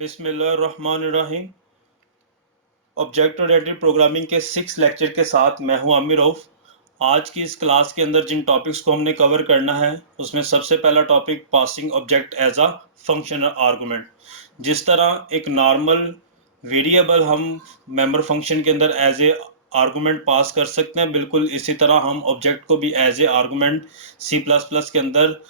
बिस्मिल्लाहिर्रहमानिर्रहीम। Object oriented programming के 6 lecture के साथ मैं हूं आमिर रऊफ। आज की इस क्लास के अंदर जिन टॉपिक्स को हमने कवर करना है उसमें सबसे पहला topic passing object as a function argument. जिस तरह एक नॉर्मल वेरिएबल हम मेंबर फंक्शन के अंदर एज ए आर्गुमेंट पास कर सकते हैं, बिल्कुल इसी तरह हम ऑब्जेक्ट को भी as a argument C plus plus के अंदर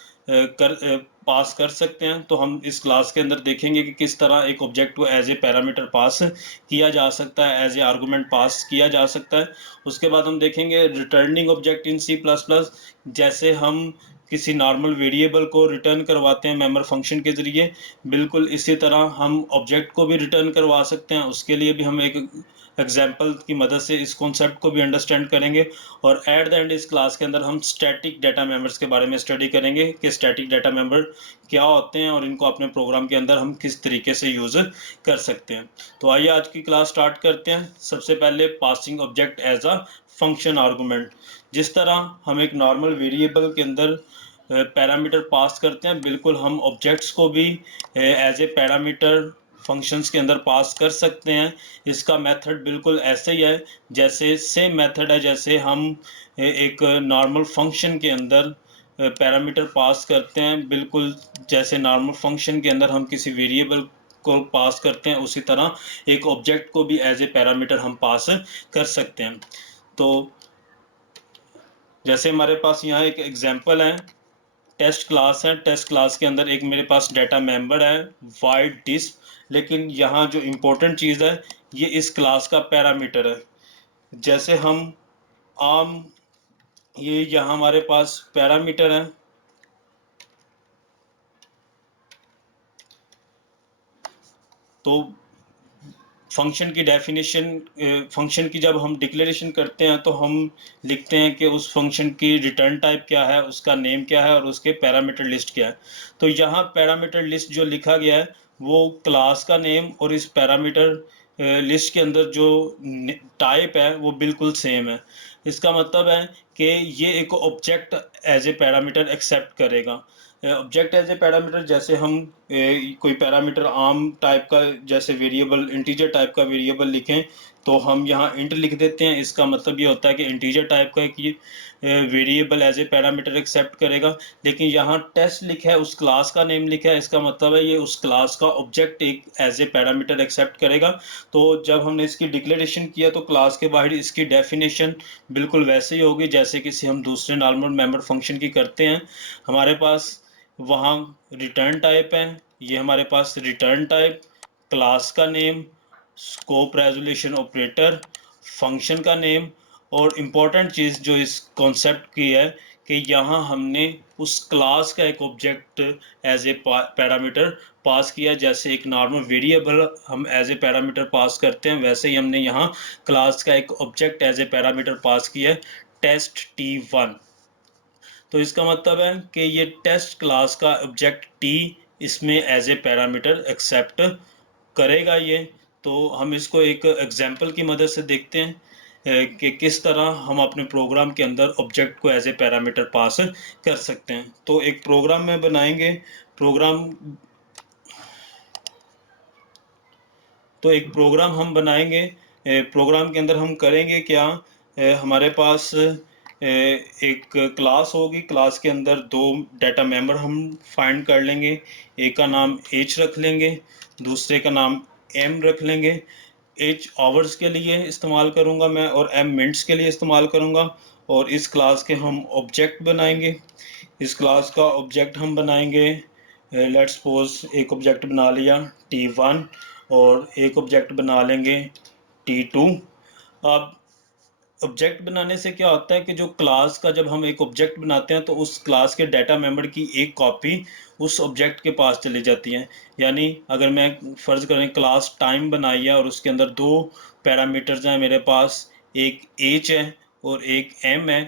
पास कर सकते हैं। तो हम इस क्लास के अंदर देखेंगे कि किस तरह एक ऑब्जेक्ट को एज ए पैरामीटर पास किया जा सकता है, एज ए आर्गुमेंट पास किया जा सकता है। उसके बाद हम देखेंगे returning object in C plus plus. जैसे हम किसी नॉर्मल वेरिएबल को रिटर्न करवाते हैं मेंबर फंक्शन के जरिए, बिल्कुल इसी तरह हम ऑब्जेक्ट को भी रिटर्न करवा सकते हैं। उसके लिए भी हम एक एग्जाम्पल की मदद से इस कॉन्सेप्ट को भी अंडरस्टैंड करेंगे। और एट द एंड इस क्लास के अंदर हम स्टैटिक डाटा मेंबर्स के बारे में स्टडी करेंगे कि स्टैटिक डाटा मेंबर क्या होते हैं और इनको अपने प्रोग्राम के अंदर हम किस तरीके से यूज कर सकते हैं। तो आइए आज की क्लास स्टार्ट करते हैं। सबसे पहले passing object as a function argument. जिस तरह हम एक नॉर्मल वेरिएबल के अंदर पैरामीटर पास करते हैं, बिल्कुल हम ऑब्जेक्ट्स को भी एज ए पैरामीटर फंक्शंस के अंदर पास कर सकते हैं। इसका मेथड बिल्कुल ऐसे ही है, जैसे सेम मेथड है जैसे हम एक नॉर्मल फंक्शन के अंदर पैरामीटर पास करते हैं। बिल्कुल जैसे नॉर्मल फंक्शन के अंदर हम किसी वेरिएबल को पास करते हैं, उसी तरह एक ऑब्जेक्ट को भी एज ए पैरामीटर हम पास कर सकते हैं। तो जैसे हमारे पास यहाँ एक एग्जांपल है, टेस्ट क्लास है। टेस्ट क्लास के अंदर एक मेरे पास डाटा मेंबर है वाइड डिस्प, लेकिन यहाँ जो इम्पोर्टेंट चीज़ है ये इस क्लास का पैरामीटर है। जैसे हम आम ये यहाँ हमारे पास पैरामीटर है, तो फंक्शन की डेफिनेशन, फंक्शन की जब हम डिक्लेरेशन करते हैं तो हम लिखते हैं कि उस फंक्शन की रिटर्न टाइप क्या है, उसका नेम क्या है और उसके पैरामीटर लिस्ट क्या है। तो यहाँ पैरामीटर लिस्ट जो लिखा गया है वो क्लास का नेम और इस पैरामीटर लिस्ट के अंदर जो टाइप है वो बिल्कुल सेम है। इसका मतलब है कि ये एक object as a parameter accept करेगा। ऑब्जेक्ट एज ए पैरामीटर, जैसे हम कोई पैरामीटर आम टाइप का जैसे वेरिएबल इंटीजर टाइप का वेरिएबल लिखें तो हम यहाँ इंट लिख देते हैं। इसका मतलब ये होता है कि इंटीजर टाइप का कि variable as a parameter accept करेगा। लेकिन यहाँ टेस्ट लिखा है, उस क्लास का नेम लिखा है, इसका मतलब है ये उस क्लास का ऑब्जेक्ट एक एज ए पैरामीटर एक्सेप्ट करेगा। तो जब हमने इसकी डिक्लेरेशन किया तो क्लास के बाहर इसकी डेफिनेशन बिल्कुल वैसे ही होगी जैसे किसी हम दूसरे नॉर्मल मेंबर फंक्शन की करते हैं। हमारे पास वहाँ रिटर्न टाइप है, ये हमारे पास रिटर्न टाइप, क्लास का name, scope resolution operator, function का नेम। और इम्पोर्टेंट चीज़ जो इस कॉन्सेप्ट की है कि यहाँ हमने उस क्लास का एक object as a parameter pass किया। जैसे एक नॉर्मल वेरिएबल हम एज ए पैरामीटर पास करते हैं, वैसे ही हमने यहाँ क्लास का एक object as a parameter pass किया है, टेस्ट T1। तो इसका मतलब है कि ये टेस्ट क्लास का ऑब्जेक्ट टी इसमें एज ए पैरामीटर एक्सेप्ट करेगा ये। तो हम इसको एक एग्जांपल की मदद से देखते हैं कि किस तरह हम अपने प्रोग्राम के अंदर ऑब्जेक्ट को एज ए पैरामीटर पास कर सकते हैं। तो एक प्रोग्राम में बनाएंगे, एक प्रोग्राम हम बनाएंगे। प्रोग्राम के अंदर हम करेंगे क्या, हमारे पास एक क्लास होगी, क्लास के अंदर दो डाटा मेंबर हम फाइंड कर लेंगे। एक का नाम एच रख लेंगे, दूसरे का नाम एम रख लेंगे। एच आवर्स के लिए इस्तेमाल करूंगा मैं और एम मिनट्स के लिए इस्तेमाल करूंगा। और इस क्लास के हम ऑब्जेक्ट बनाएंगे। इस क्लास का ऑब्जेक्ट हम बनाएंगे, लेट्स सपोज एक ऑब्जेक्ट बना लिया T1 और एक ऑब्जेक्ट बना लेंगे T2। अब ऑब्जेक्ट बनाने से क्या होता है कि जो क्लास का जब हम एक ऑब्जेक्ट बनाते हैं तो उस क्लास के डाटा मेंबर की एक कॉपी उस ऑब्जेक्ट के पास चली जाती है। यानी अगर मैं फ़र्ज़ करें क्लास टाइम बनाई है और उसके अंदर दो पैरामीटर्स हैं मेरे पास, एक एच है और एक एम है।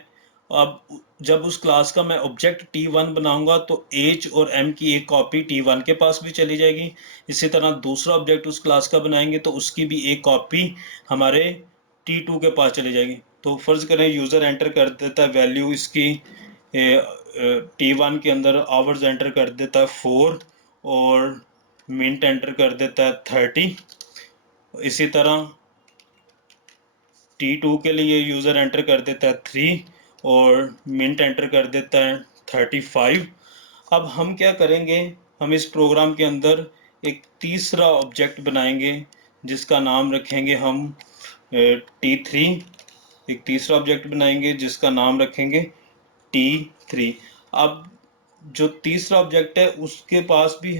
अब जब उस क्लास का मैं ऑब्जेक्ट T1 बनाऊंगा तो एच और एम की एक कॉपी T1 के पास भी चली जाएगी। इसी तरह दूसरा ऑब्जेक्ट उस क्लास का बनाएंगे तो उसकी भी एक कॉपी हमारे T2 के पास चली जाएगी। तो फ़र्ज़ करें यूज़र एंटर कर देता है वैल्यू इसकी T1 के अंदर आवर्स एंटर कर देता है 4 और मिंट एंटर कर देता है 30। इसी तरह T2 के लिए यूज़र एंटर कर देता है 3 और मिंट एंटर कर देता है 35। अब हम क्या करेंगे, हम इस प्रोग्राम के अंदर एक तीसरा ऑब्जेक्ट बनाएंगे जिसका नाम रखेंगे हम T3। एक तीसरा ऑब्जेक्ट बनाएंगे जिसका नाम रखेंगे T3। अब जो तीसरा ऑब्जेक्ट है उसके पास भी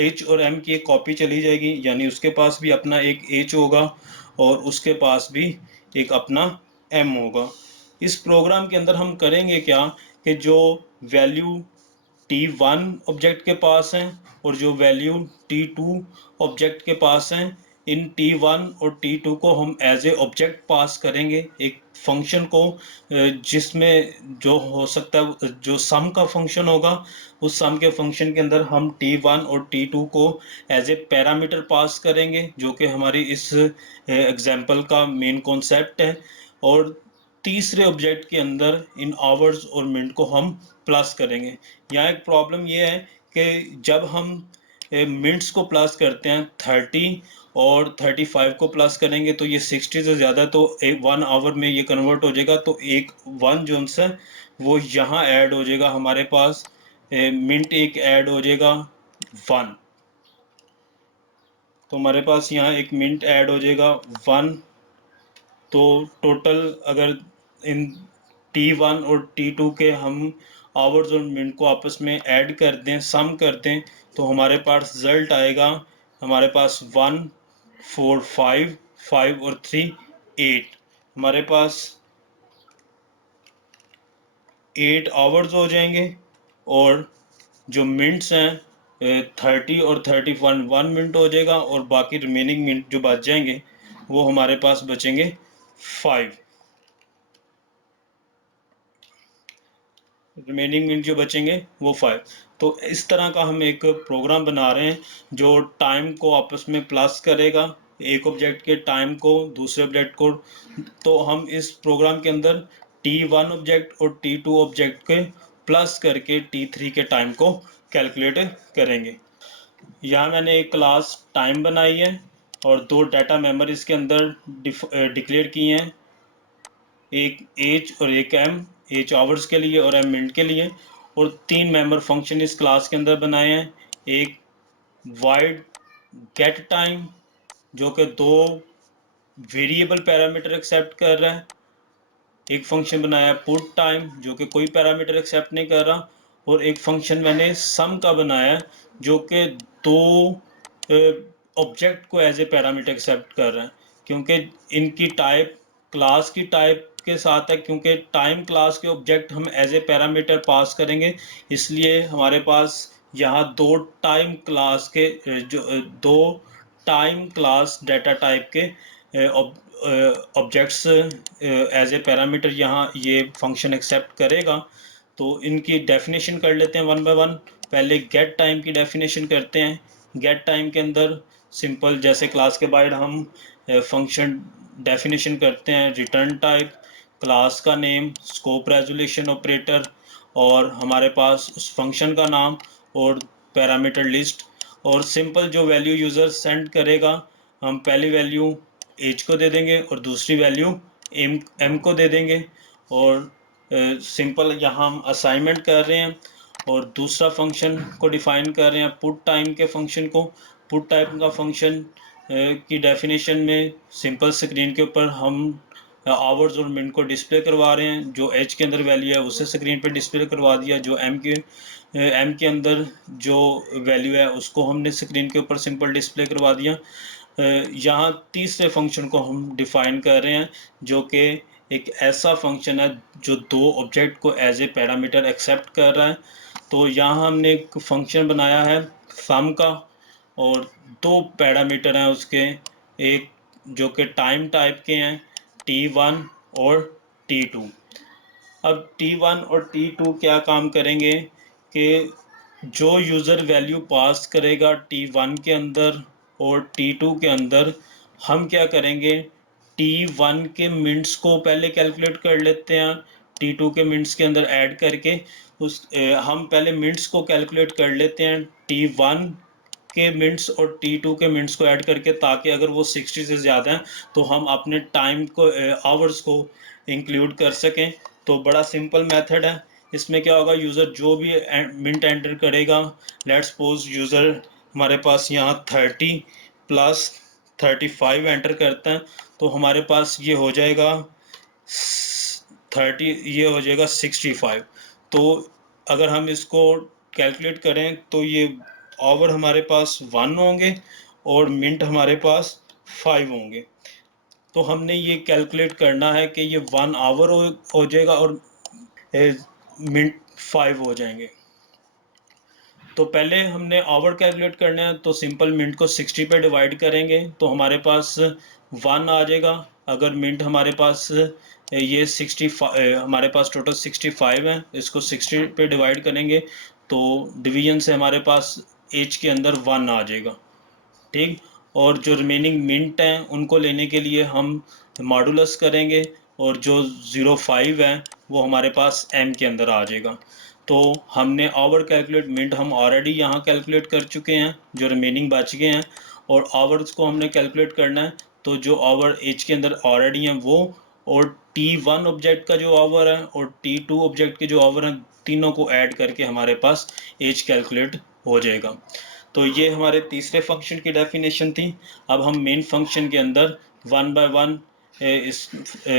H और M की एक कॉपी चली जाएगी, यानी उसके पास भी अपना एक H होगा और उसके पास भी एक अपना M होगा। इस प्रोग्राम के अंदर हम करेंगे क्या कि जो वैल्यू T1 ऑब्जेक्ट के पास है और जो वैल्यू T2 ऑब्जेक्ट के पास है, इन T1 और T2 को हम एज ए ऑब्जेक्ट पास करेंगे एक फंक्शन को, जिसमें जो हो सकता है जो सम का फंक्शन होगा, उस सम के फंक्शन के अंदर हम T1 और T2 को एज ए पैरामीटर पास करेंगे, जो कि हमारी इस एग्जाम्पल का मेन कॉन्सेप्ट है। और तीसरे ऑब्जेक्ट के अंदर इन आवर्स और मिनट को हम प्लस करेंगे। यहाँ एक प्रॉब्लम ये है कि जब हम मिनट्स को प्लस करते हैं 30 और 35 को प्लस करेंगे तो ये 60 से ज़्यादा, तो 1 आवर में ये कन्वर्ट हो जाएगा, तो एक 1 जो है वो यहाँ ऐड हो जाएगा हमारे पास, मिनट एक ऐड हो जाएगा 1, तो हमारे पास यहाँ एक मिनट ऐड हो जाएगा 1। तो टोटल अगर इन T1 और T2 के हम आवर्स और मिनट को आपस में ऐड कर दें, सम कर दें, तो हमारे पास रिजल्ट आएगा, हमारे पास 1 4 5 5 और 3 8, हमारे पास 8 आवर्स हो जाएंगे। और जो मिनट्स हैं 30 और 1 मिनट हो जाएगा, और बाकी रिमेनिंग मिनट जो बच जाएंगे वो हमारे पास बचेंगे 5। रिमेनिंग मिनट जो बचेंगे वो 5। तो इस तरह का हम एक प्रोग्राम बना रहे हैं जो टाइम को आपस में प्लस करेगा, एक ऑब्जेक्ट के टाइम को दूसरे ऑब्जेक्ट को। तो हम इस प्रोग्राम के अंदर T1 ऑब्जेक्ट और T2 ऑब्जेक्ट के प्लस करके T3 के टाइम को कैलकुलेट करेंगे। यहाँ मैंने एक क्लास टाइम बनाई है और दो डाटा मेंबर इसके अंदर डिक्लेयर किए हैं, एक एज और एक एम, एज आवर्स के लिए और एम मिनट के लिए। और तीन मेंबर फंक्शन इस क्लास के अंदर बनाए हैं, एक वाइड गेट टाइम जो कि दो वेरिएबल पैरामीटर एक्सेप्ट कर रहा है, एक फंक्शन बनाया पुट टाइम जो कि कोई पैरामीटर एक्सेप्ट नहीं कर रहा, और एक फंक्शन मैंने सम का बनाया जो कि दो ऑब्जेक्ट को एज ए पैरामीटर एक्सेप्ट कर रहा है, क्योंकि इनकी टाइप क्लास की टाइप के साथ है, क्योंकि टाइम क्लास के ऑब्जेक्ट हम एज ए पैरामीटर पास करेंगे, इसलिए हमारे पास यहाँ दो टाइम क्लास के दो टाइम क्लास डाटा टाइप के ऑब्जेक्ट्स एज ए पैरामीटर यहाँ ये फंक्शन एक्सेप्ट करेगा। तो इनकी डेफिनेशन कर लेते हैं वन बाय वन। पहले गेट टाइम की डेफिनेशन करते हैं। गेट टाइम के अंदर सिंपल जैसे क्लास के बाहर हम फंक्शन डेफिनेशन करते हैं, रिटर्न टाइप, क्लास का नेम, स्कोप रेजोल्यूशन ऑपरेटर, और हमारे पास उस फंक्शन का नाम और पैरामीटर लिस्ट। और सिंपल जो वैल्यू यूज़र सेंड करेगा, हम पहली वैल्यू एज को दे देंगे और दूसरी वैल्यू एम को दे देंगे। और सिंपल यहाँ हम असाइनमेंट कर रहे हैं और दूसरा फंक्शन को डिफाइन कर रहे हैं पुट टाइम के फंक्शन को। पुट टाइम का फंक्शन की डेफिनेशन में सिंपल स्क्रीन के ऊपर हम आवर्स और मिनट को डिस्प्ले करवा रहे हैं, जो एच के अंदर वैल्यू है उसे स्क्रीन पे डिस्प्ले करवा दिया, जो एम के अंदर जो वैल्यू है उसको हमने स्क्रीन के ऊपर सिंपल डिस्प्ले करवा दिया। यहाँ तीसरे फंक्शन को हम डिफाइन कर रहे हैं जो कि एक ऐसा फंक्शन है जो दो ऑब्जेक्ट को एज ए पैरामीटर एक्सेप्ट कर रहा है। तो यहाँ हमने एक फंक्शन बनाया है सम का, और दो पैरामीटर हैं उसके, एक जो कि टाइम टाइप के हैं T1 और T2। अब T1 और T2 क्या काम करेंगे कि जो यूज़र वैल्यू पास करेगा T1 के अंदर और T2 के अंदर, हम क्या करेंगे T1 के मिनट्स को पहले कैलकुलेट कर लेते हैं, T2 के मिनट्स के अंदर ऐड करके हम पहले मिनट्स को कैलकुलेट कर लेते हैं T1 के मिनट्स और T2 के मिनट्स को ऐड करके, ताकि अगर वो 60 से ज़्यादा हैं तो हम अपने टाइम को आवर्स को इंक्लूड कर सकें। तो बड़ा सिंपल मेथड है। इसमें क्या होगा, यूज़र जो भी मिनट एंटर करेगा, लेट्स सपोज यूज़र हमारे पास यहाँ 30 प्लस 35 एंटर करते हैं, तो हमारे पास ये हो जाएगा 30, ये हो जाएगा 65। तो अगर हम इसको कैलकुलेट करें तो ये आवर हमारे पास 1 होंगे और मिनट हमारे पास 5 होंगे। तो हमने ये कैलकुलेट करना है कि ये 1 आवर हो जाएगा और मिनट 5 हो जाएंगे। तो पहले हमने आवर कैलकुलेट करना है, तो सिंपल मिनट को 60 पे डिवाइड करेंगे तो हमारे पास 1 आ जाएगा। अगर मिनट हमारे पास ये 65, हमारे पास टोटल 65 है, इसको 60 पे डिवाइड करेंगे तो डिवीजन से हमारे पास एच के अंदर 1 आ जाएगा। ठीक, और जो रिमेनिंग मिनट हैं उनको लेने के लिए हम मॉडुलस करेंगे और जो 05 है वो हमारे पास एम के अंदर आ जाएगा। तो हमने आवर कैलकुलेट, मिनट हम ऑलरेडी यहाँ कैलकुलेट कर चुके हैं, जो रिमेनिंग बच गए हैं, और आवर्स को हमने कैलकुलेट करना है। तो जो आवर एच के अंदर ऑलरेडी हैं वो, और T1 ऑब्जेक्ट का जो आवर है और T2 ऑब्जेक्ट के जो आवर हैं, तीनों को ऐड करके हमारे पास एच कैलकुलेट हो जाएगा। तो ये हमारे तीसरे फंक्शन की डेफिनेशन थी। अब हम मेन फंक्शन के अंदर वन बाय वन इस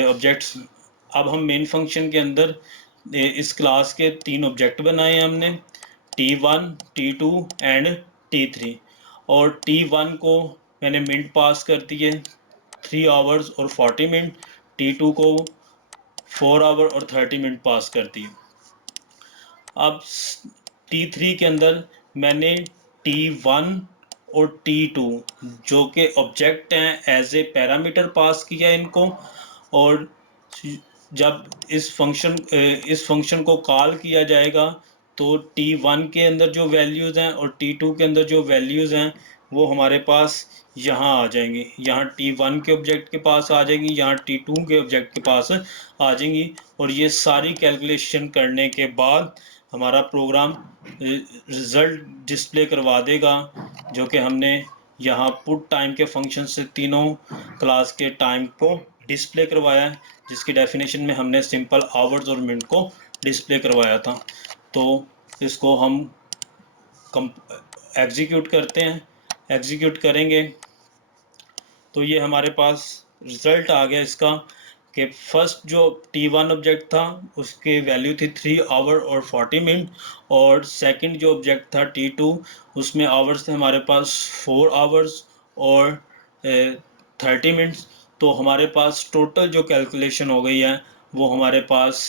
ऑब्जेक्ट्स, अब हम मेन फंक्शन के अंदर इस क्लास के 3 ऑब्जेक्ट बनाए हैं हमने, T1, T2 एंड T3। और T1 को मैंने मिनट पास कर दिए 3 आवर्स और 40 मिनट, T2 को 4 आवर और 30 मिनट पास कर दिए। अब T3 के अंदर मैंने T1 और T2 जो के ऑब्जेक्ट हैं एज ए पैरामीटर पास किया इनको, और जब इस फंक्शन को कॉल किया जाएगा तो T1 के अंदर जो वैल्यूज़ हैं और T2 के अंदर जो वैल्यूज़ हैं वो हमारे पास यहाँ आ जाएंगी, यहाँ T1 के ऑब्जेक्ट के पास आ जाएंगी, यहाँ T2 के ऑब्जेक्ट के पास आ जाएंगी। और ये सारी कैलकुलेशन करने के बाद हमारा प्रोग्राम रिज़ल्ट डिस्प्ले करवा देगा, जो कि हमने यहाँ पुट टाइम के फंक्शन से तीनों क्लास के टाइम को डिस्प्ले करवाया है, जिसकी डेफिनेशन में हमने सिंपल आवर्स और मिनट को डिस्प्ले करवाया था। तो इसको हम एग्जीक्यूट करते हैं, एग्जीक्यूट करेंगे तो ये हमारे पास रिज़ल्ट आ गया इसका, कि फर्स्ट जो T1 ऑब्जेक्ट था उसके वैल्यू थी 3 आवर और 40 मिनट, और सेकंड जो ऑब्जेक्ट था T2 उसमें आवर्स थे हमारे पास 4 आवर्स और 30 मिनट्स। तो हमारे पास टोटल जो कैलकुलेशन हो गई है वो हमारे पास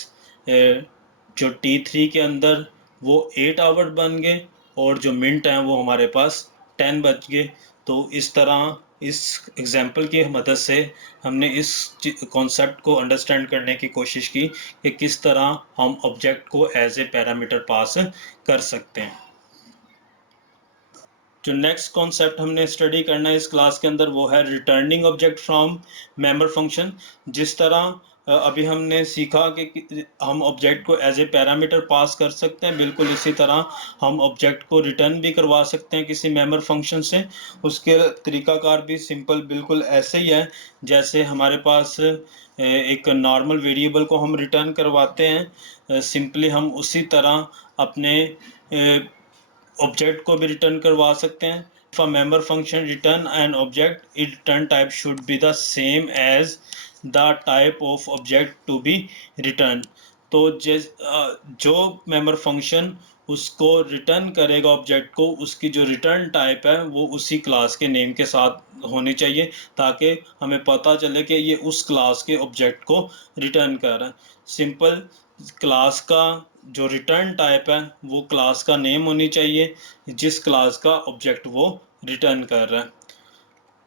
जो T3 के अंदर वो 8 आवर बन गए और जो मिनट हैं वो हमारे पास 10 बच गए। तो इस तरह इस एग्जाम्पल की मदद से हमने इस कॉन्सेप्ट को अंडरस्टैंड करने की कोशिश की कि किस तरह हम ऑब्जेक्ट को एज ए पैरामीटर पास कर सकते हैं। जो नेक्स्ट कॉन्सेप्ट हमने स्टडी करना है इस क्लास के अंदर वो है returning object from member function. जिस तरह अभी हमने सीखा कि हम ऑब्जेक्ट को एज ए पैरामीटर पास कर सकते हैं, बिल्कुल इसी तरह हम ऑब्जेक्ट को रिटर्न भी करवा सकते हैं किसी मेंबर फंक्शन से। उसके तरीकाकार भी सिंपल बिल्कुल ऐसे ही है जैसे हमारे पास एक नॉर्मल वेरिएबल को हम रिटर्न करवाते हैं, सिंपली हम उसी तरह अपने ऑब्जेक्ट को भी रिटर्न करवा सकते हैं। If a member function return an object, it return type should be the same as the type of object to be return. तो जो मेंबर फंक्शन उसको रिटर्न करेगा ऑब्जेक्ट को, उसकी जो रिटर्न टाइप है वो उसी क्लास के नेम के साथ होनी चाहिए, ताकि हमें पता चले कि ये उस क्लास के ऑब्जेक्ट को रिटर्न कर रहा है। सिंपल क्लास का जो रिटर्न टाइप है वो क्लास का नेम होनी चाहिए जिस क्लास का ऑब्जेक्ट वो रिटर्न कर रहा है।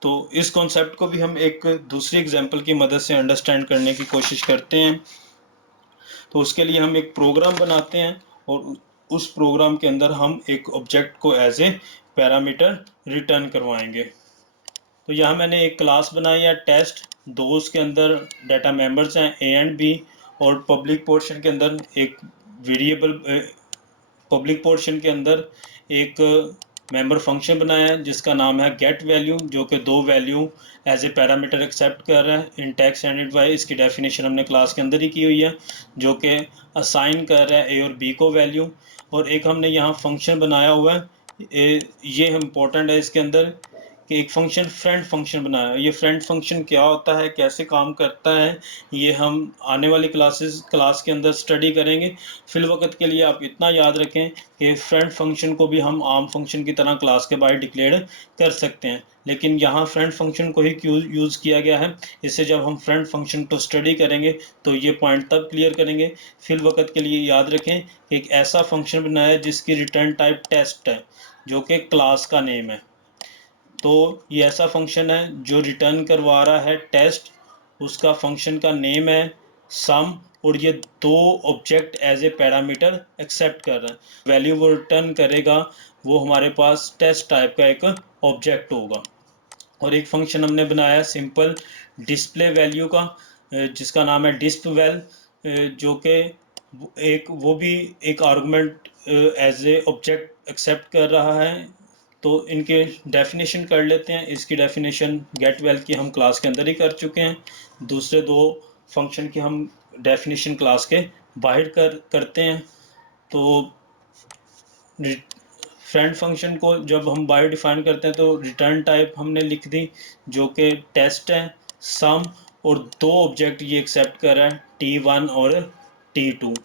तो इस कॉन्सेप्ट को भी हम एक दूसरी एग्जांपल की मदद से अंडरस्टैंड करने की कोशिश करते हैं। तो उसके लिए हम एक प्रोग्राम बनाते हैं और उस प्रोग्राम के अंदर हम एक ऑब्जेक्ट को एज ए पैरामीटर रिटर्न करवाएंगे। तो यहाँ मैंने एक क्लास बनाई है टेस्ट, दो उसके अंदर डाटा मेंबर्स हैं ए एंड बी, और पब्लिक पोर्शन के अंदर एक वेरिएबल, पब्लिक पोर्शन के अंदर एक मेंबर फंक्शन बनाया है जिसका नाम है गेट वैल्यू, जो कि 2 value as a parameter accept कर रहा है in text and in y. इसकी डेफिनेशन हमने क्लास के अंदर ही की हुई है, जो कि असाइन कर रहा है ए और बी को वैल्यू। और एक हमने यहाँ फंक्शन बनाया हुआ है, ये इम्पोर्टेंट है इसके अंदर कि एक फंक्शन फ्रेंड फंक्शन बनाया है। ये फ्रेंड फंक्शन क्या होता है, कैसे काम करता है, ये हम आने वाली क्लास के अंदर स्टडी करेंगे। फिलवक्त के लिए आप इतना याद रखें कि फ्रेंड फंक्शन को भी हम आम फंक्शन की तरह क्लास के बाहर डिक्लेयर कर सकते हैं, लेकिन यहाँ फ्रेंड फंक्शन को ही क्यों यूज़ किया गया है, इससे जब हम फ्रेंड फंक्शन को स्टडी करेंगे तो ये पॉइंट तब क्लियर करेंगे। फिलवक्त के लिए याद रखें कि एक ऐसा फंक्शन बनाया है जिसकी रिटर्न टाइप टेस्ट है, जो कि क्लास का नेम है। तो ये ऐसा फंक्शन है जो रिटर्न करवा रहा है टेस्ट, उसका फंक्शन का नेम है सम, और ये 2 object as a parameter accept कर रहा है। वैल्यू वो रिटर्न करेगा वो हमारे पास टेस्ट टाइप का एक ऑब्जेक्ट होगा। और एक फंक्शन हमने बनाया सिंपल डिस्प्ले वैल्यू का, जिसका नाम है डिस्प वैल, जो कि वो भी एक argument as a object accept कर रहा है। तो इनके डेफिनेशन कर लेते हैं। इसकी डेफिनेशन गेट वेल की हम क्लास के अंदर ही कर चुके हैं। दूसरे 2 फंक्शन की हम डेफिनेशन क्लास के बाहर करते हैं। तो फ्रेंड फंक्शन को जब हम बाहर डिफाइन करते हैं तो रिटर्न टाइप हमने लिख दी, जो कि टेस्ट है, सम, और 2 ऑब्जेक्ट ये एक्सेप्ट कर रहा है T1 और T2,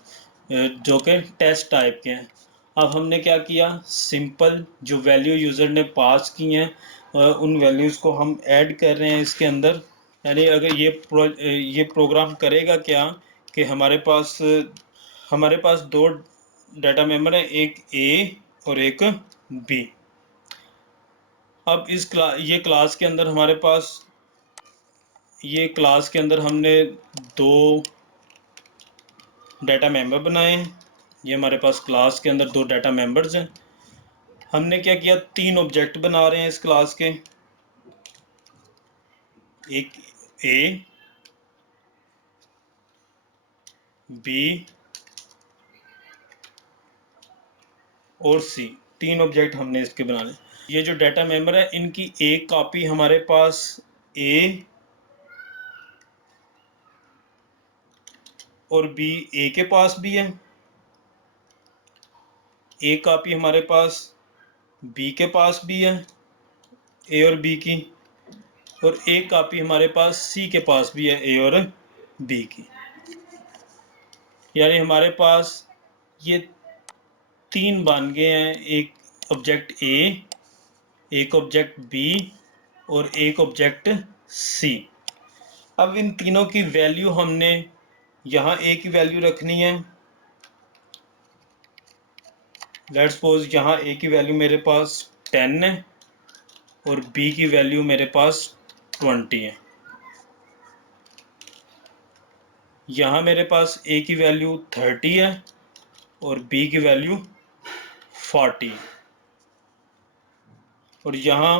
जो कि टेस्ट टाइप के हैं। अब हमने क्या किया, सिंपल जो वैल्यू यूज़र ने पास की हैं उन वैल्यूज़ को हम ऐड कर रहे हैं इसके अंदर। यानी अगर ये प्रोग्राम करेगा क्या कि हमारे पास 2 डाटा मेंबर हैं, एक ए और एक बी। अब ये क्लास के अंदर हमने 2 डाटा मेंबर बनाए हैं। ये हमारे पास क्लास के अंदर 2 डाटा मेंबर्स हैं। हमने क्या किया, 3 ऑब्जेक्ट बना रहे हैं इस क्लास के, एक ए, बी और सी, 3 ऑब्जेक्ट हमने इसके बनाने। ये जो डाटा मेंबर है इनकी एक कॉपी हमारे पास ए और बी ए के पास भी है, एक कॉपी हमारे पास बी के पास भी है ए और बी की, और एक कॉपी हमारे पास सी के पास भी है ए और बी की। यानी हमारे पास ये 3 बन गए हैं, एक ऑब्जेक्ट ए, एक ऑब्जेक्ट बी और एक ऑब्जेक्ट सी। अब इन तीनों की वैल्यू हमने यहाँ ए की वैल्यू रखनी है। लेट्स सपोज यहाँ ए की वैल्यू मेरे पास 10 है और बी की वैल्यू मेरे पास 20 है। यहाँ मेरे पास ए की वैल्यू 30 है और बी की वैल्यू 40। और यहाँ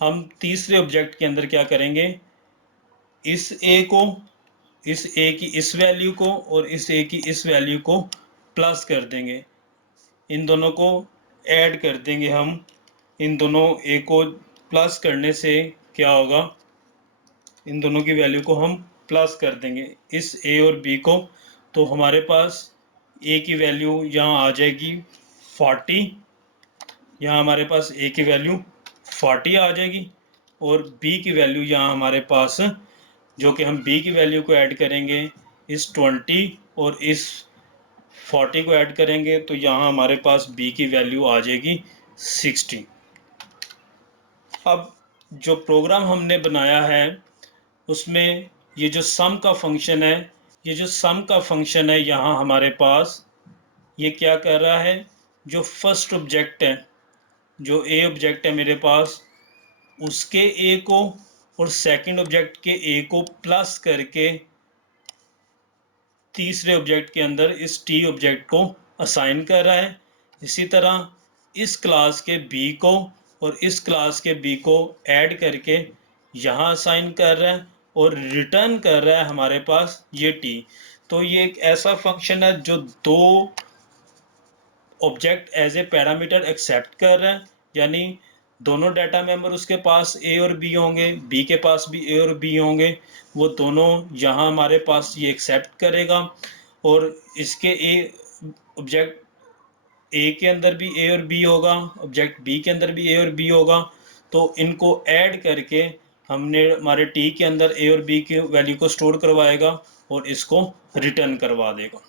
हम तीसरे ऑब्जेक्ट के अंदर क्या करेंगे, इस ए की इस वैल्यू को और इस ए की इस वैल्यू को प्लस कर देंगे, इन दोनों को ऐड कर देंगे हम। इन दोनों ए को प्लस करने से क्या होगा, इन दोनों की वैल्यू को हम प्लस कर देंगे इस ए और बी को। तो हमारे पास ए की वैल्यू यहाँ आ जाएगी 40, यहाँ हमारे पास ए की वैल्यू 40 आ जाएगी, और बी की वैल्यू यहाँ हमारे पास, जो कि हम बी की वैल्यू को ऐड करेंगे इस 20 और इस 40 को ऐड करेंगे, तो यहाँ हमारे पास बी की वैल्यू आ जाएगी 60। अब जो प्रोग्राम हमने बनाया है उसमें ये जो सम का फंक्शन है, यहाँ हमारे पास ये क्या कर रहा है, जो फर्स्ट ऑब्जेक्ट है, जो ए ऑब्जेक्ट है मेरे पास, उसके ए को और सेकंड ऑब्जेक्ट के ए को प्लस करके तीसरे ऑब्जेक्ट के अंदर इस टी ऑब्जेक्ट को असाइन कर रहा है। इसी तरह इस क्लास के बी को और इस क्लास के बी को ऐड करके यहाँ असाइन कर रहा है और रिटर्न कर रहा है हमारे पास ये टी। तो ये एक ऐसा फंक्शन है जो 2 object as a parameter accept कर रहा है, यानी दोनों डाटा मेंबर उसके पास ए और बी होंगे, बी के पास भी ए और बी होंगे, वो दोनों यहाँ हमारे पास ये एक्सेप्ट करेगा और इसके ए ऑब्जेक्ट ए के अंदर भी ए और बी होगा, ऑब्जेक्ट बी के अंदर भी ए और बी होगा, तो इनको ऐड करके हमने हमारे टी के अंदर ए और बी की वैल्यू को स्टोर करवाएगा और इसको रिटर्न करवा देगा।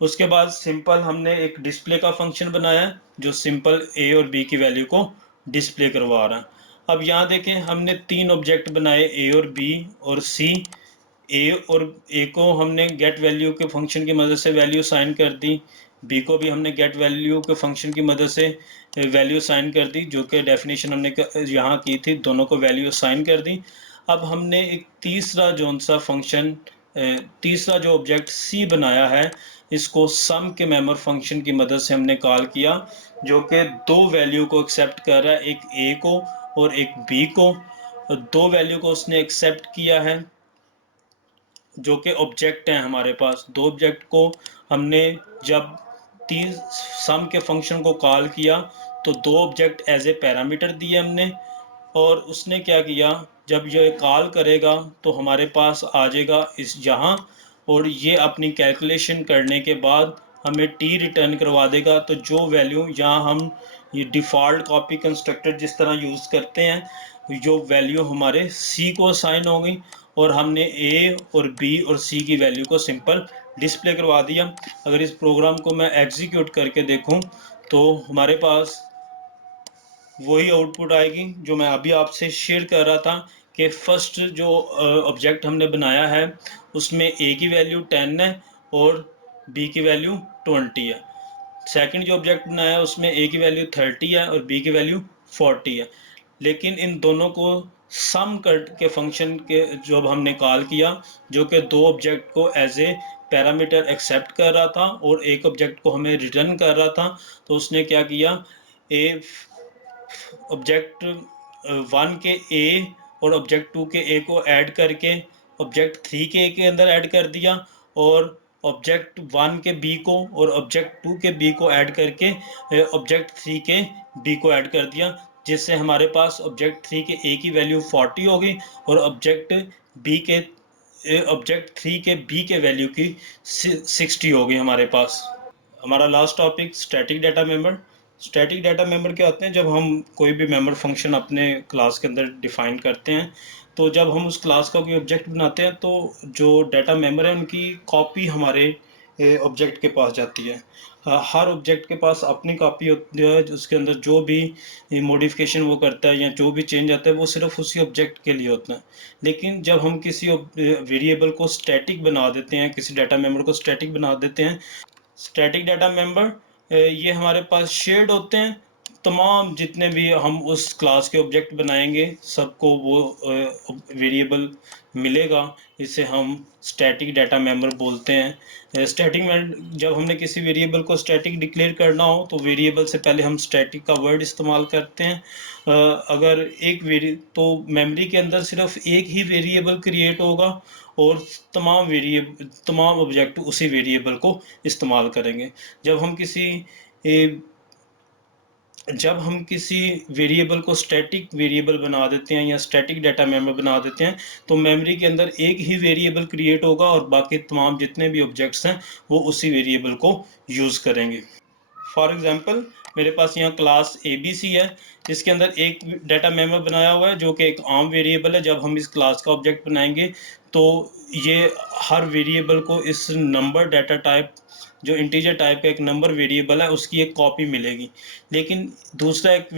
उसके बाद सिंपल हमने एक डिस्प्ले का फंक्शन बनाया है जो सिंपल ए और बी की वैल्यू को डिस्प्ले करवा रहा है। अब यहाँ देखें, हमने 3 ऑब्जेक्ट बनाए ए और बी और सी। ए को हमने गेट वैल्यू के फंक्शन की मदद से वैल्यू साइन कर दी, बी को भी हमने गेट वैल्यू के फंक्शन की मदद से वैल्यू साइन कर दी, जो कि डेफिनेशन हमने यहाँ की थी, दोनों को वैल्यू साइन कर दी। अब हमने एक तीसरा जो ऑब्जेक्ट सी बनाया है, इसको सम के मेंबर फंक्शन की मदद से हमने कॉल किया, जो कि 2 वैल्यू को एक्सेप्ट कर रहा है, एक ए को और एक बी को। 2 वैल्यू को उसने एक्सेप्ट किया है जो कि ऑब्जेक्ट हैं हमारे पास। 2 ऑब्जेक्ट को हमने जब सम के फंक्शन को कॉल किया तो 2 ऑब्जेक्ट एज ए पैरामीटर दिए हमने, और उसने क्या किया, जब ये कॉल करेगा तो हमारे पास आ जाएगा इस यहाँ, और ये अपनी कैलकुलेशन करने के बाद हमें टी रिटर्न करवा देगा। तो जो वैल्यू यहाँ हम ये डिफ़ॉल्ट कॉपी कंस्ट्रक्टर जिस तरह यूज़ करते हैं, जो वैल्यू हमारे सी को असाइन हो गई और हमने ए और बी और सी की वैल्यू को सिंपल डिस्प्ले करवा दिया। अगर इस प्रोग्राम को मैं एग्जीक्यूट करके देखूं तो हमारे पास वही आउटपुट आएगी जो मैं अभी आपसे शेयर कर रहा था कि फर्स्ट जो ऑब्जेक्ट हमने बनाया है उसमें ए की वैल्यू 10 है और बी की वैल्यू 20 है। सेकंड जो ऑब्जेक्ट बनाया है उसमें ए की वैल्यू 30 है और बी की वैल्यू 40 है। लेकिन इन दोनों को सम कट के फंक्शन के जब हमने कॉल किया, जो कि 2 ऑब्जेक्ट को एज ए पैरामीटर एक्सेप्ट कर रहा था और एक ऑब्जेक्ट को हमें रिटर्न कर रहा था, तो उसने क्या किया, ए ऑब्जेक्ट 1 के ए और ऑब्जेक्ट 2 के ए को ऐड करके ऑब्जेक्ट 3 के ए के अंदर ऐड कर दिया, और ऑब्जेक्ट 1 के बी को और ऑब्जेक्ट 2 के बी को ऐड करके ऑब्जेक्ट 3 के बी को ऐड कर दिया, जिससे हमारे पास ऑब्जेक्ट 3 के ए की वैल्यू 40 हो गई और ऑब्जेक्ट 3 के बी के वैल्यू की 60 हो गई हमारे पास। हमारा last topic static data member. Static data member क्या होते हैं, जब हम कोई भी मेंबर फंक्शन अपने क्लास के अंदर डिफाइन करते हैं, तो जब हम उस क्लास का कोई ऑब्जेक्ट बनाते हैं तो जो डाटा मेंबर है उनकी कॉपी हमारे ऑब्जेक्ट के पास जाती है। हर ऑब्जेक्ट के पास अपनी कॉपी होती है, उसके अंदर जो भी मॉडिफिकेशन वो करता है या जो भी चेंज आता है वो सिर्फ उसी ऑब्जेक्ट के लिए होता है। लेकिन जब हम किसी वेरिएबल को स्टैटिक बना देते हैं, किसी डाटा मेंबर को स्टैटिक बना देते हैं, स्टैटिक डाटा मेंबर ये हमारे पास शेयर्ड होते हैं। तमाम जितने भी हम उस क्लास के ऑब्जेक्ट बनाएंगे सबको वो वेरिएबल मिलेगा, इसे हम स्टैटिक डाटा मेंबर बोलते हैं। स्टैटिक में जब हमने किसी वेरिएबल को स्टैटिक डिक्लेयर करना हो तो वेरिएबल से पहले हम स्टैटिक का वर्ड इस्तेमाल करते हैं। अगर तो मेमोरी के अंदर सिर्फ एक ही वेरिएबल क्रिएट होगा और तमाम ऑब्जेक्ट उसी वेरिएबल को इस्तेमाल करेंगे। जब हम किसी वेरिएबल को स्टैटिक वेरिएबल बना देते हैं या स्टैटिक डाटा मेंबर बना देते हैं, तो मेमोरी के अंदर एक ही वेरिएबल क्रिएट होगा और बाकी तमाम जितने भी ऑब्जेक्ट्स हैं वो उसी वेरिएबल को यूज़ करेंगे। फॉर एग्जांपल मेरे पास यहाँ क्लास ABC है, जिसके अंदर एक डाटा मेंबर बनाया हुआ है जो कि एक आम वेरिएबल है। जब हम इस क्लास का ऑब्जेक्ट बनाएंगे तो ये हर वेरिएबल को इस नंबर डाटा टाइप, जो इंटीजर टाइप का एक नंबर वेरिएबल है, उसकी एक कॉपी मिलेगी। लेकिन दूसरा एक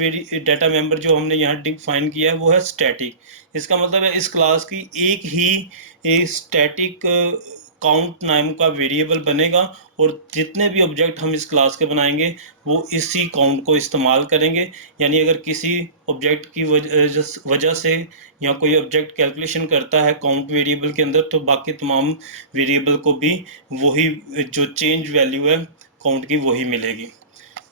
डाटा मेंबर जो हमने यहाँ डिफाइन किया है वो है स्टैटिक। इसका मतलब है इस क्लास की एक ही स्टैटिक काउंट नाम का वेरिएबल बनेगा और जितने भी ऑब्जेक्ट हम इस क्लास के बनाएंगे वो इसी काउंट को इस्तेमाल करेंगे। यानी अगर किसी ऑब्जेक्ट की वजह से या कोई ऑब्जेक्ट कैलकुलेशन करता है काउंट वेरिएबल के अंदर, तो बाकी तमाम वेरिएबल को भी वही जो चेंज वैल्यू है काउंट की वही मिलेगी।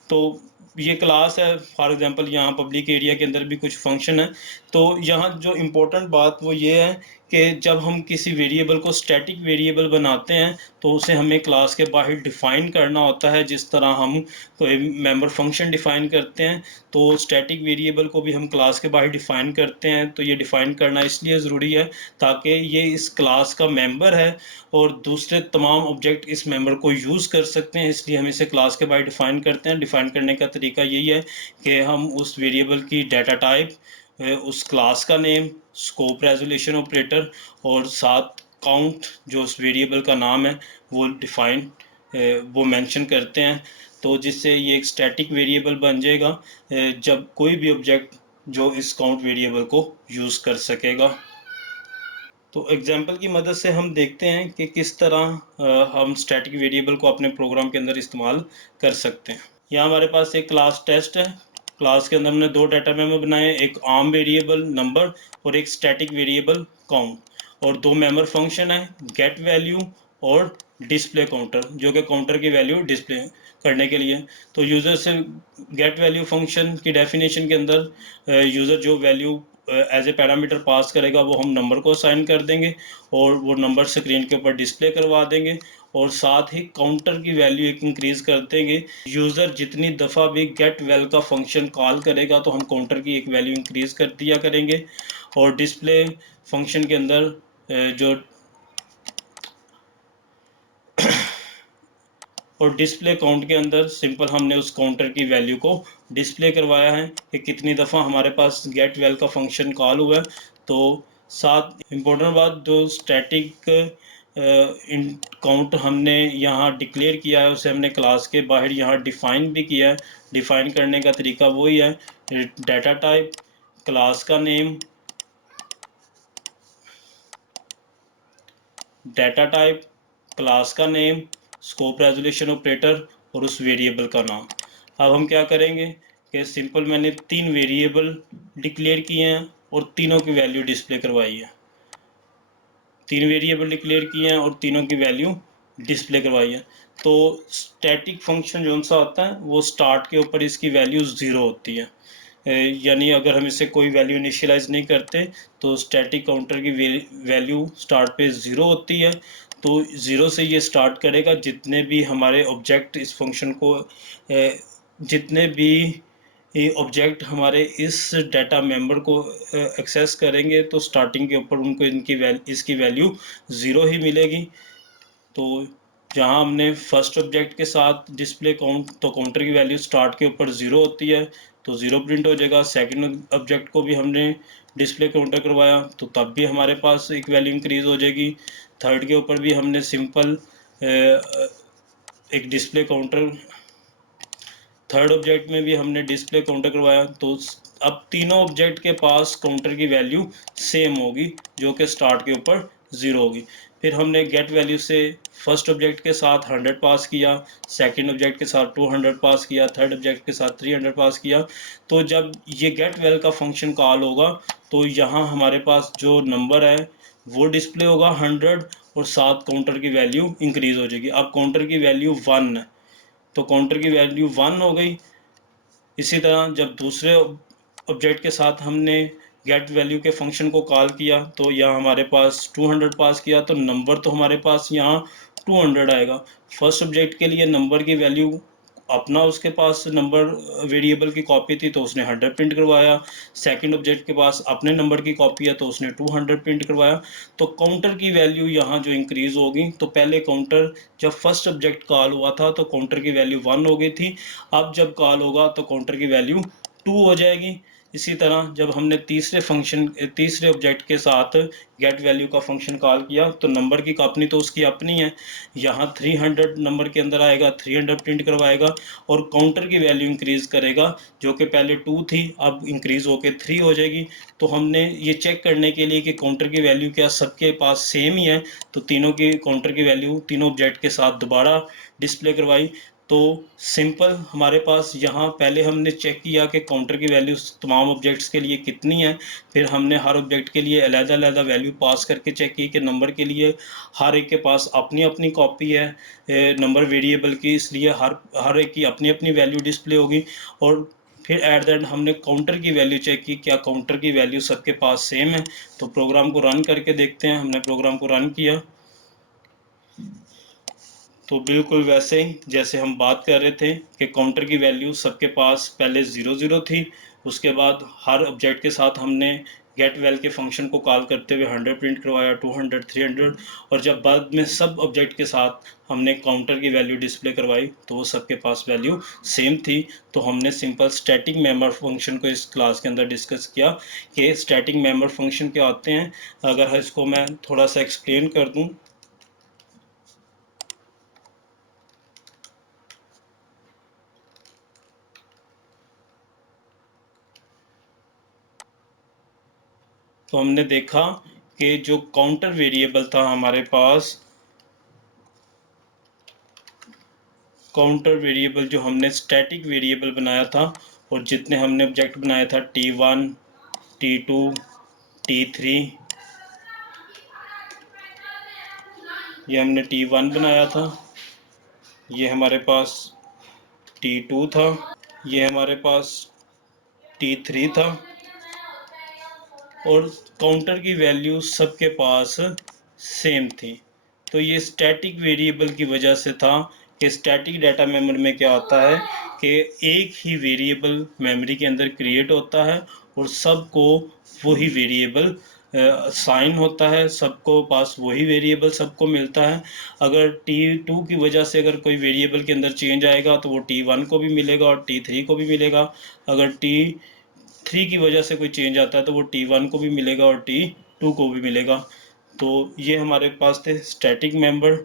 तो ये क्लास है, फॉर एग्जांपल यहाँ पब्लिक एरिया के अंदर भी कुछ फंक्शन है, तो यहाँ जो इम्पोर्टेंट बात वो ये है कि जब हम किसी वेरिएबल को स्टैटिक वेरिएबल बनाते हैं तो उसे हमें क्लास के बाहर डिफ़ाइन करना होता है। जिस तरह हम कोई मेंबर फंक्शन डिफ़ाइन करते हैं तो स्टैटिक वेरिएबल को भी हम क्लास के बाहर डिफ़ाइन करते हैं। तो ये डिफ़ाइन करना इसलिए ज़रूरी है ताकि ये इस क्लास का मेंबर है और दूसरे तमाम ऑब्जेक्ट इस मेंबर को यूज़ कर सकते हैं, इसलिए हम इसे क्लास के बाहर डिफ़ाइन करते हैं। डिफ़ाइन करने का तरीका यही है कि हम उस वेरिएबल की डाटा टाइप, उस क्लास का नेम, स्कोप रेजोल्यूशन ऑपरेटर और साथ काउंट जो उस वेरिएबल का नाम है वो डिफाइन वो मेंशन करते हैं। तो जिससे ये एक स्टैटिक वेरिएबल बन जाएगा जब कोई भी ऑब्जेक्ट जो इस काउंट वेरिएबल को यूज़ कर सकेगा। तो एग्जाम्पल की मदद से हम देखते हैं कि किस तरह हम स्टैटिक वेरिएबल को अपने प्रोग्राम के अंदर इस्तेमाल कर सकते हैं। यहाँ हमारे पास एक क्लास टेस्ट है। क्लास के अंदर हमने दो डाटा मेंबर बनाए, एक आर्म वेरिएबल नंबर और एक स्टैटिक वेरिएबल काउंट, और दो मेंबर फंक्शन है, गेट वैल्यू और डिस्प्ले काउंटर, जो कि काउंटर की वैल्यू डिस्प्ले करने के लिए। तो यूज़र से गेट वैल्यू फंक्शन की डेफिनेशन के अंदर यूज़र जो value as a parameter pass करेगा वो हम नंबर को असाइन कर देंगे और वो नंबर स्क्रीन के ऊपर डिस्प्ले करवा देंगे, और साथ ही काउंटर की वैल्यू एक इंक्रीज कर देंगे। यूज़र जितनी दफ़ा भी गेट वेल का फंक्शन कॉल करेगा तो हम काउंटर की एक वैल्यू इंक्रीज कर दिया करेंगे। और डिस्प्ले फंक्शन के अंदर जो और डिस्प्ले काउंट के अंदर सिंपल हमने उस काउंटर की वैल्यू को डिस्प्ले करवाया है कि कितनी दफ़ा हमारे पास गेट वेल का फंक्शन कॉल हुआ है। तो साथ इम्पोर्टेंट बात, जो स्टैटिक इन काउंट हमने यहाँ डिक्लेयर किया है उसे हमने क्लास के बाहर यहाँ डिफ़ाइन भी किया है। डिफ़ाइन करने का तरीका वही है, डाटा टाइप, क्लास का नेम, डाटा टाइप, क्लास का नेम, स्कोप रेजोल्यूशन ऑपरेटर और उस वेरिएबल का नाम। अब हम क्या करेंगे कि सिंपल मैंने तीन वेरिएबल डिक्लेयर किए हैं और तीनों की वैल्यू डिस्प्ले करवाई है। तीन वेरिएबल डिक्लेयर किए हैं और तीनों की वैल्यू डिस्प्ले करवाई है। तो स्टैटिक फंक्शन जो सा होता है वो स्टार्ट के ऊपर इसकी वैल्यू 0 होती है। यानी अगर हम इसे कोई वैल्यू इनिशियलाइज नहीं करते तो स्टैटिक काउंटर की वैल्यू स्टार्ट पे 0 होती है। तो 0 से ये स्टार्ट करेगा, जितने भी हमारे ऑब्जेक्ट इस फंक्शन को जितने भी ऑब्जेक्ट हमारे इस डाटा मेंबर को एक्सेस करेंगे तो स्टार्टिंग के ऊपर उनको इसकी वैल्यू 0 ही मिलेगी। तो जहाँ हमने फर्स्ट ऑब्जेक्ट के साथ डिस्प्ले काउंट, तो काउंटर की वैल्यू स्टार्ट के ऊपर 0 होती है तो 0 प्रिंट हो जाएगा। सेकंड ऑब्जेक्ट को भी हमने डिस्प्ले काउंटर करवाया तो तब भी हमारे पास एक वैल्यू इंक्रीज हो जाएगी। थर्ड के ऊपर भी हमने सिंपल एक डिस्प्ले काउंटर, थर्ड ऑब्जेक्ट में भी हमने डिस्प्ले काउंटर करवाया तो अब तीनों ऑब्जेक्ट के पास काउंटर की वैल्यू सेम होगी जो कि स्टार्ट के ऊपर 0 होगी। फिर हमने गेट वैल्यू से फर्स्ट ऑब्जेक्ट के साथ 100 पास किया, सेकंड ऑब्जेक्ट के साथ 200 पास किया, थर्ड ऑब्जेक्ट के साथ 300 पास किया। तो जब ये गेट वैल का फंक्शन कॉल होगा तो यहाँ हमारे पास जो नंबर है वो डिस्प्ले होगा 100 और साथ काउंटर की वैल्यू इंक्रीज हो जाएगी। अब काउंटर की वैल्यू 1 है तो काउंटर की वैल्यू 1 हो गई। इसी तरह जब दूसरे ऑब्जेक्ट के साथ हमने गेट वैल्यू के फंक्शन को कॉल किया तो यहाँ हमारे पास 200 पास किया तो नंबर तो हमारे पास यहाँ 200 आएगा। फर्स्ट ऑब्जेक्ट के लिए नंबर की वैल्यू अपना उसके पास नंबर वेरिएबल की कॉपी थी तो उसने 100 प्रिंट करवाया। सेकंड ऑब्जेक्ट के पास अपने नंबर की कॉपी है तो उसने 200 प्रिंट करवाया। तो काउंटर की वैल्यू यहाँ जो इंक्रीज होगी, तो पहले काउंटर जब फर्स्ट ऑब्जेक्ट कॉल हुआ था तो काउंटर की वैल्यू 1 हो गई थी, अब जब कॉल होगा तो काउंटर की वैल्यू 2 हो जाएगी। इसी तरह जब हमने तीसरे ऑब्जेक्ट के साथ गेट वैल्यू का फंक्शन कॉल किया तो नंबर की कॉपी तो उसकी अपनी है, यहाँ 300 नंबर के अंदर आएगा, 300 प्रिंट करवाएगा और काउंटर की वैल्यू इंक्रीज करेगा जो कि पहले 2 थी अब इंक्रीज होके 3 हो जाएगी। तो हमने ये चेक करने के लिए कि काउंटर की वैल्यू क्या सबके पास सेम ही है तो तीनों की काउंटर की वैल्यू तीनों ऑब्जेक्ट के साथ दोबारा डिस्प्ले करवाई। तो सिंपल हमारे पास यहाँ पहले हमने चेक किया कि काउंटर की वैल्यू तमाम ऑब्जेक्ट्स के लिए कितनी है, फिर हमने हर ऑब्जेक्ट के लिए अलग-अलग वैल्यू पास करके चेक की कि नंबर के लिए हर एक के पास अपनी अपनी कॉपी है नंबर वेरिएबल की, इसलिए हर एक की अपनी अपनी वैल्यू डिस्प्ले होगी। और फिर एट द एंड हमने काउंटर की वैल्यू चेक की, क्या काउंटर की वैल्यू सबके पास सेम है। तो प्रोग्राम को रन करके देखते हैं। हमने प्रोग्राम को रन किया तो बिल्कुल वैसे ही जैसे हम बात कर रहे थे कि काउंटर की वैल्यू सबके पास पहले 0 0 थी, उसके बाद हर ऑब्जेक्ट के साथ हमने गेट वैल के फंक्शन को कॉल करते हुए 100 प्रिंट करवाया, 200, 300, और जब बाद में सब ऑब्जेक्ट के साथ हमने काउंटर की वैल्यू डिस्प्ले करवाई तो वो सबके पास वैल्यू सेम थी। तो हमने सिंपल स्टैटिक मेंबर फंक्शन को इस क्लास के अंदर डिस्कस किया कि स्टैटिक मेंबर फंक्शन क्या होते हैं। अगर इसको मैं थोड़ा सा एक्सप्लेन कर दूं तो हमने देखा कि जो काउंटर वेरिएबल था हमारे पास, काउंटर वेरिएबल जो हमने स्टैटिक वेरिएबल बनाया था, और जितने हमने ऑब्जेक्ट बनाया था T1, T2, T3, ये हमने T1 बनाया था, ये हमारे पास T2 था, ये हमारे पास T3 था, और काउंटर की वैल्यू सबके पास सेम थी। तो ये स्टैटिक वेरिएबल की वजह से था कि स्टैटिक डाटा मेमोरी में क्या होता है कि एक ही वेरिएबल मेमोरी के अंदर क्रिएट होता है और सबको वही वेरिएबल साइन होता है, सबको पास वही वेरिएबल सबको मिलता है। अगर T2 की वजह से अगर कोई वेरिएबल के अंदर चेंज आएगा तो वो T1 को भी मिलेगा और T3 को भी मिलेगा। अगर T3 की वजह से कोई चेंज आता है तो वो T1 को भी मिलेगा और T2 को भी मिलेगा। तो ये हमारे पास थे स्टैटिक मेंबर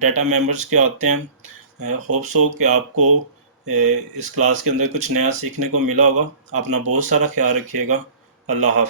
डाटा मेंबर्स क्या होते हैं। होप सो कि आपको इस क्लास के अंदर कुछ नया सीखने को मिला होगा। अपना बहुत सारा ख्याल रखिएगा। अल्लाह हाफ़िज़।